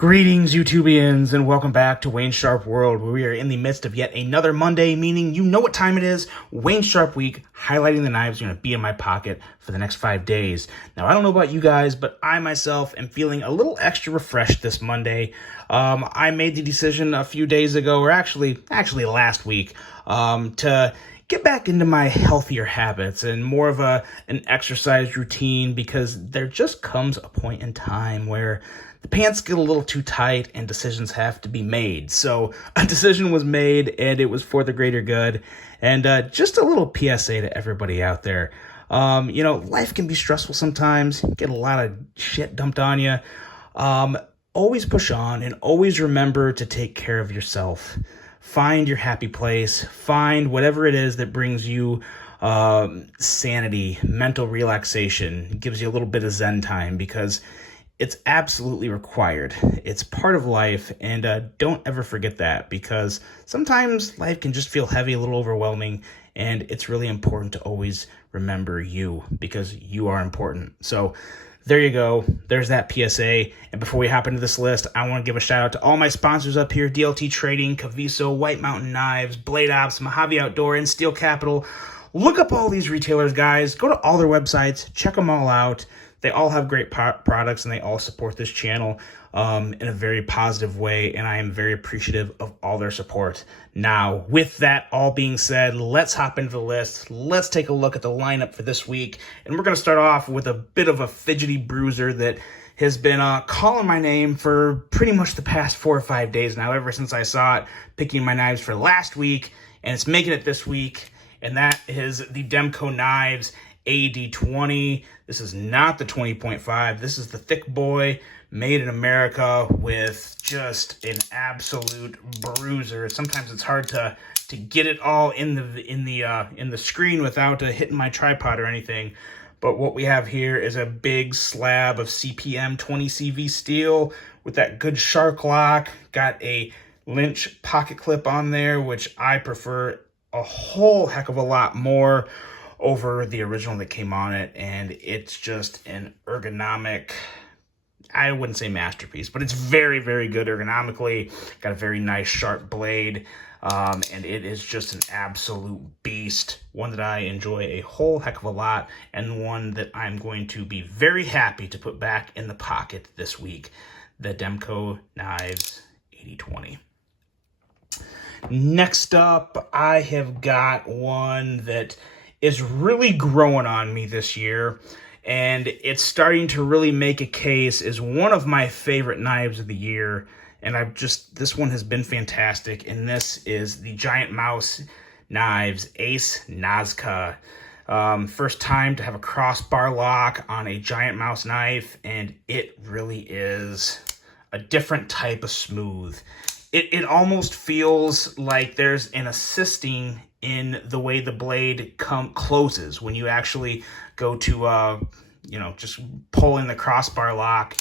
Greetings, YouTubians, and welcome back to Wayne Sharp World, where we are in the midst of yet another Monday, meaning you know what time it is. Wayne Sharp Week, highlighting the knives are going to be in my pocket for the next 5 days. Now, I don't know about you guys, but I myself am feeling a little extra refreshed this Monday. I made the decision a few days ago, or actually last week, to get back into my healthier habits and more of an exercise routine, because there just comes a point in time where the pants get a little too tight and decisions have to be made. So a decision was made, and it was for the greater good. And just a little PSA to everybody out there. Life can be stressful sometimes. You get a lot of shit dumped on you. Always push on and always remember to take care of yourself. Find your happy place. Find whatever it is that brings you sanity, mental relaxation, gives you a little bit of Zen time, because it's absolutely required. It's part of life, and don't ever forget that, because sometimes life can just feel heavy, a little overwhelming, and it's really important to always remember you, because you are important. So there you go. There's that PSA. And before we hop into this list, I want to give a shout out to all my sponsors up here: DLT Trading, CIVSO, White Mountain Knives, Blade Ops, Mojave Outdoor, and Steel Capital. Look up all these retailers, guys. Go to all their websites. Check them all out. They all have great products, and they all support this channel in a very positive way, and I am very appreciative of all their support. Now, with that all being said, let's hop into the list. Let's take a look at the lineup for this week, and we're going to start off with a bit of a fidgety bruiser that has been calling my name for pretty much the past 4 or 5 days now, ever since I saw it picking my knives for last week, and it's making it this week, and that is the Demco Knives AD20. This is not the 20.5. This is the thick boy, made in America, with just an absolute bruiser. Sometimes it's hard to get it all in the screen without hitting my tripod or anything. But what we have here is a big slab of CPM 20 CV steel with that good shark lock. Got a Lynch pocket clip on there, which I prefer a whole heck of a lot more over the original that came on it, and it's just an ergonomic, I wouldn't say masterpiece, but it's very, very good ergonomically. Got a very nice sharp blade, and it is just an absolute beast, one that I enjoy a whole heck of a lot, and one that I'm going to be very happy to put back in the pocket this week, the Demco Knives 8020. Next up, I have got one that is really growing on me this year, and it's starting to really make a case as one of my favorite knives of the year. And this one has been fantastic, and this is the Giant Mouse Knives Ace Nasca. First time to have a crossbar lock on a Giant Mouse knife, and it really is a different type of smooth. It almost feels like there's an assisting in the way the blade closes when you actually go to just pull in the crossbar lock.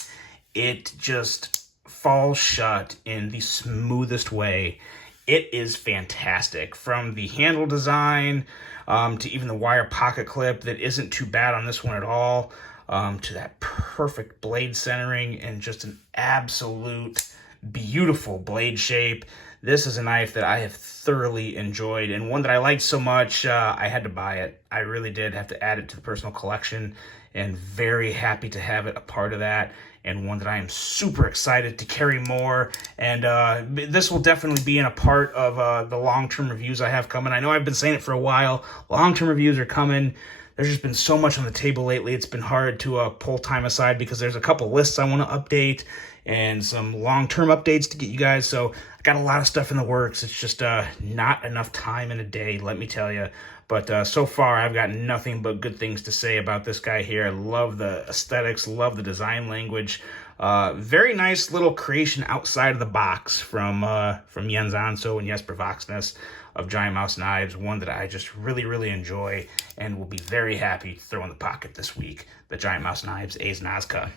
It just falls shut in the smoothest way. It is fantastic, from the handle design to even the wire pocket clip that isn't too bad on this one at all, to that perfect blade centering and just an absolute beautiful blade shape. This is a knife that I have thoroughly enjoyed, and one that I liked so much, I had to buy it. I really did have to add it to the personal collection, and very happy to have it a part of that, and one that I am super excited to carry more. And this will definitely be in a part of the long-term reviews I have coming. I know I've been saying it for a while. Long-term reviews are coming. There's just been so much on the table lately. It's been hard to pull time aside, because there's a couple lists I want to update and some long-term updates to get you guys. So I got a lot of stuff in the works. It's just not enough time in a day, let me tell you. But so far, I've got nothing but good things to say about this guy here. I love the aesthetics, love the design language. Very nice little creation outside of the box from Jens Anzo and Jesper Voxness of Giant Mouse Knives. One that I just really, really enjoy and will be very happy to throw in the pocket this week. The Giant Mouse Knives Ace Nasca.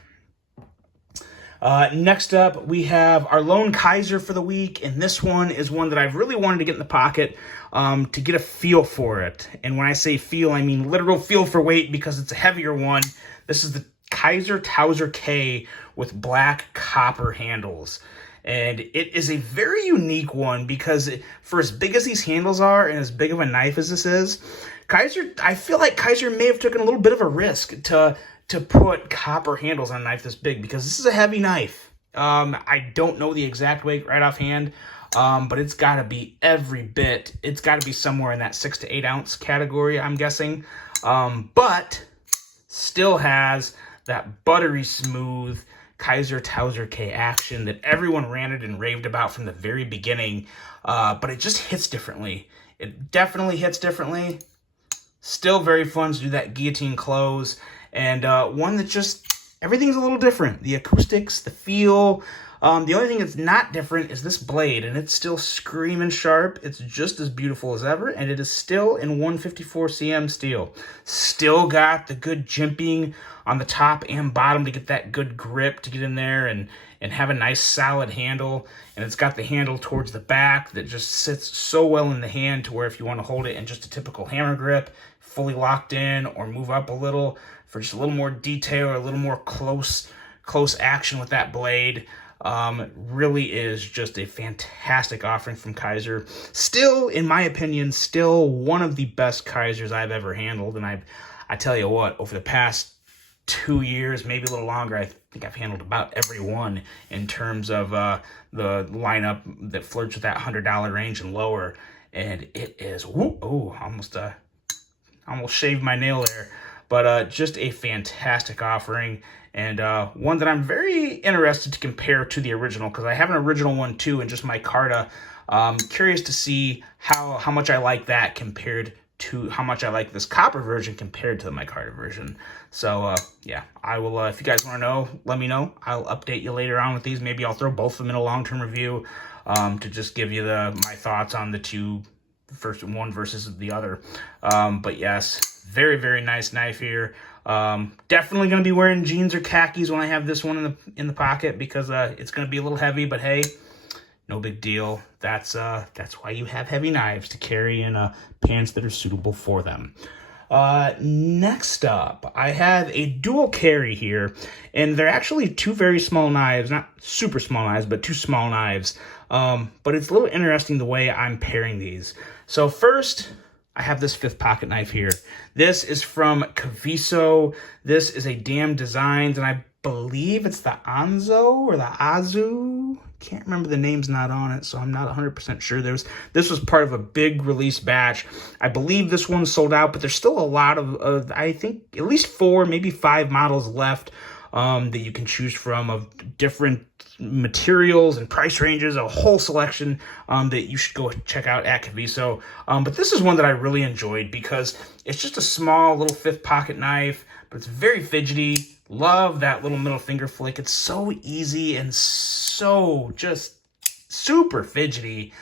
Next up, we have our lone Kaiser for the week, and this one is one that I've really wanted to get in the pocket to get a feel for it. And when I say feel, I mean literal feel for weight, because it's a heavier one. This is the Kaiser Tauser K with black copper handles. And it is a very unique one because for as big as these handles are and as big of a knife as this is, I feel like Kaiser may have taken a little bit of a risk to put copper handles on a knife this big, because this is a heavy knife. I don't know the exact weight right offhand, but it's got to be every bit. It's got to be somewhere in that 6 to 8 ounce category, I'm guessing. But still has that buttery smooth Kaiser Tauser K action that everyone ranted and raved about from the very beginning. But it just hits differently. It definitely hits differently. Still very fun to do that guillotine close. And one that just, everything's a little different. The acoustics, the feel. The only thing that's not different is this blade, and it's still screaming sharp. It's just as beautiful as ever, and it is still in 154 cm steel. Still got the good jimping on the top and bottom to get that good grip to get in there and have a nice solid handle. And it's got the handle towards the back that just sits so well in the hand to where if you want to hold it in just a typical hammer grip, fully locked in, or move up a little for just a little more detail or a little more close action with that blade. Really is just a fantastic offering from Kaiser. Still, in my opinion, still one of the best Kaisers I've ever handled. And I tell you what, over the past 2 years, maybe a little longer, I think I've handled about every one in terms of the lineup that flirts with that $100 range and lower. And it is, almost shaved my nail there. But just a fantastic offering, and one that I'm very interested to compare to the original, because I have an original one too, and just micarta. Curious to see how much I like that compared to how much I like this copper version compared to the micarta version. So yeah, I will, if you guys want to know, let me know. I'll update you later on with these. Maybe I'll throw both of them in a long-term review to just give you my thoughts on the two, first one versus the other. But yes, very, very nice knife here. Definitely going to be wearing jeans or khakis when I have this one in the pocket, because it's going to be a little heavy, but hey, no big deal. That's why you have heavy knives, to carry in pants that are suitable for them. Next up, I have a dual carry here, and they're actually two very small knives, not super small knives, but two small knives. But it's a little interesting the way I'm pairing these. So first, I have this 5th pocket knife here. This is from CIVSO. This is a Damn Designs, and I believe it's the Anzo or the Azu. Can't remember, the name's not on it, so I'm not 100% sure. This was part of a big release batch. I believe this one's sold out, but there's still a lot of I think at least 4, maybe 5 models left that you can choose from, of different materials and price ranges, a whole selection that you should go check out at CIVSO. But this is one that I really enjoyed because it's just a small little 5th pocket knife, but it's very fidgety. Love that little middle finger flick. It's so easy and so just super fidgety.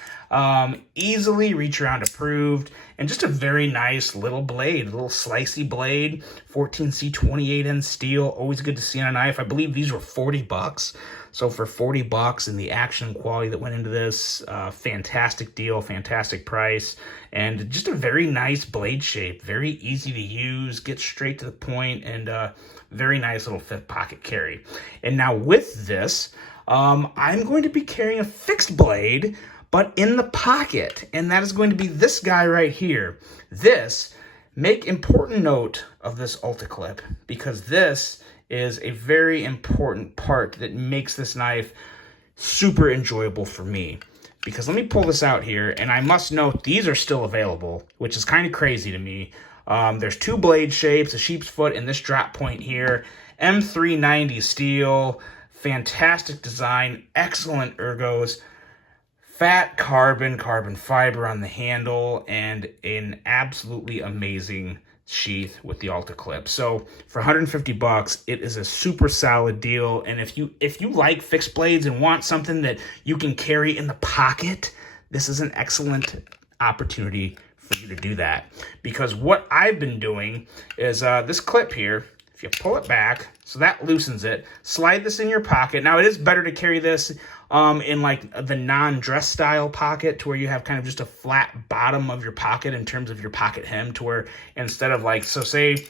Easily reach around approved, and just a very nice little blade, a little slicey blade, 14C28N steel, always good to see on a knife. I believe these were $40. So for $40 and the action quality that went into this, fantastic deal, fantastic price, and just a very nice blade shape, very easy to use, get straight to the point, and very nice little 5th pocket carry. And now with this, I'm going to be carrying a fixed blade, but in the pocket, and that is going to be this guy right here. Make important note of this Ultra clip, because this is a very important part that makes this knife super enjoyable for me. Because let me pull this out here, and I must note these are still available, which is kind of crazy to me. There's 2 blade shapes, a sheep's foot and this drop point here. M390 steel, fantastic design, excellent ergos. Fat carbon fiber on the handle, and an absolutely amazing sheath with the Ultra clip. So for $150, it is a super solid deal. And if you like fixed blades and want something that you can carry in the pocket, this is an excellent opportunity for you to do that. Because what I've been doing is this clip here, if you pull it back, so that loosens it, slide this in your pocket. Now it is better to carry this in like the non-dress style pocket, to where you have kind of just a flat bottom of your pocket in terms of your pocket hem, to where instead of like, so say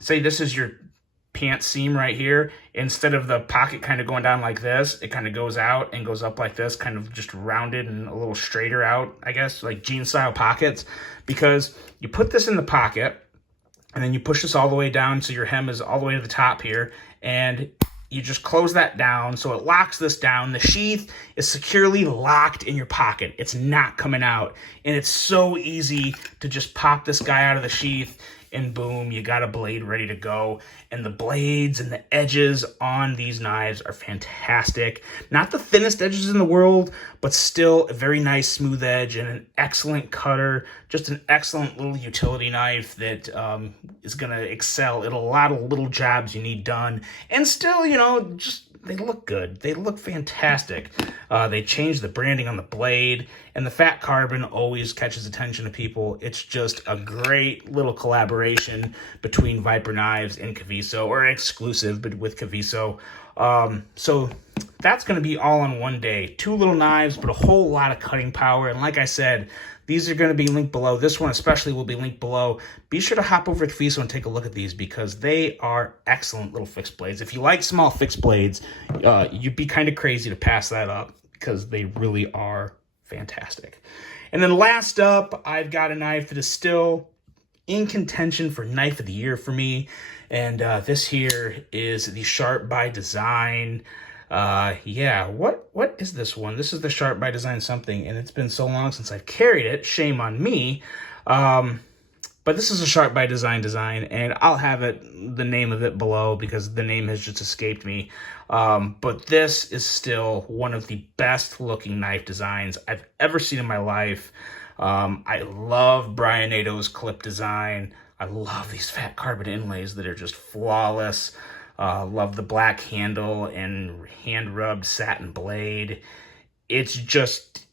this is your pant seam right here, instead of the pocket kind of going down like this, it kind of goes out and goes up like this, kind of just rounded and a little straighter out, I guess, like jean style pockets, because you put this in the pocket and then you push this all the way down so your hem is all the way to the top here, and you just close that down so it locks this down. The sheath is securely locked in your pocket. It's not coming out, and it's so easy to just pop this guy out of the sheath, and boom, you got a blade ready to go. And the blades and the edges on these knives are fantastic. Not the thinnest edges in the world, but still a very nice smooth edge and an excellent cutter. Just an excellent little utility knife that is going to excel at a lot of little jobs you need done. And still, you know, just they look good. They look fantastic. They changed the branding on the blade, and the fat carbon always catches attention of people. It's just a great little collaboration between Viper Knives and CIVSO, or exclusive but with CIVSO. So that's going to be all on one day. 2 little knives, but a whole lot of cutting power. And like I said, these are going to be linked below. This one especially will be linked below. Be sure to hop over to CIVSO and take a look at these, because they are excellent little fixed blades. If you like small fixed blades, you'd be kind of crazy to pass that up, because they really are fantastic. And then last up, I've got a knife that is still in contention for Knife of the Year for me. And this here is the Sharp by Design. Yeah, what is this one? This is the Sharp by Design something, and it's been so long since I've carried it. Shame on me. But this is a Sharp by Design, and I'll have the name of it below, because the name has just escaped me. But this is still one of the best looking knife designs I've ever seen in my life. I love Brian Nadeau's clip design. I love these fat carbon inlays that are just flawless. Love the black handle and hand-rubbed satin blade. It's just,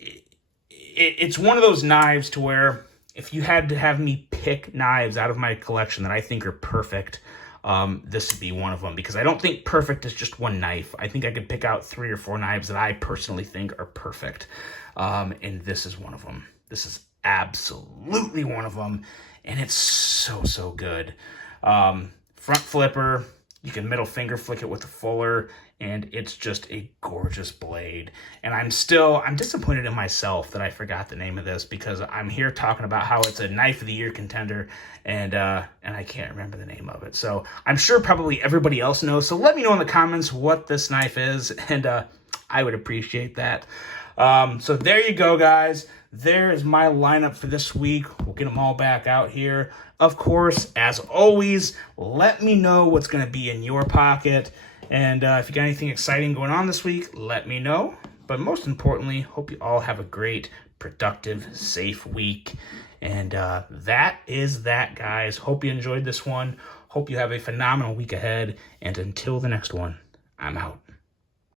it's one of those knives to where if you had to have me pick knives out of my collection that I think are perfect, this would be one of them, because I don't think perfect is just one knife. I think I could pick out 3 or 4 knives that I personally think are perfect, and this is one of them. This is absolutely one of them, and it's so good. Front flipper. You can middle finger flick it with a fuller, and it's just a gorgeous blade. And I'm disappointed in myself that I forgot the name of this, because I'm here talking about how it's a Knife of the Year contender, and I can't remember the name of it. So I'm sure probably everybody else knows. So let me know in the comments what this knife is, and I would appreciate that. So there you go, guys. There is my lineup for this week. We'll get them all back out here. Of course, as always, let me know what's going to be in your pocket. And if you got anything exciting going on this week, let me know. But most importantly, hope you all have a great, productive, safe week. And that is that, guys. Hope you enjoyed this one. Hope you have a phenomenal week ahead. And until the next one, I'm out.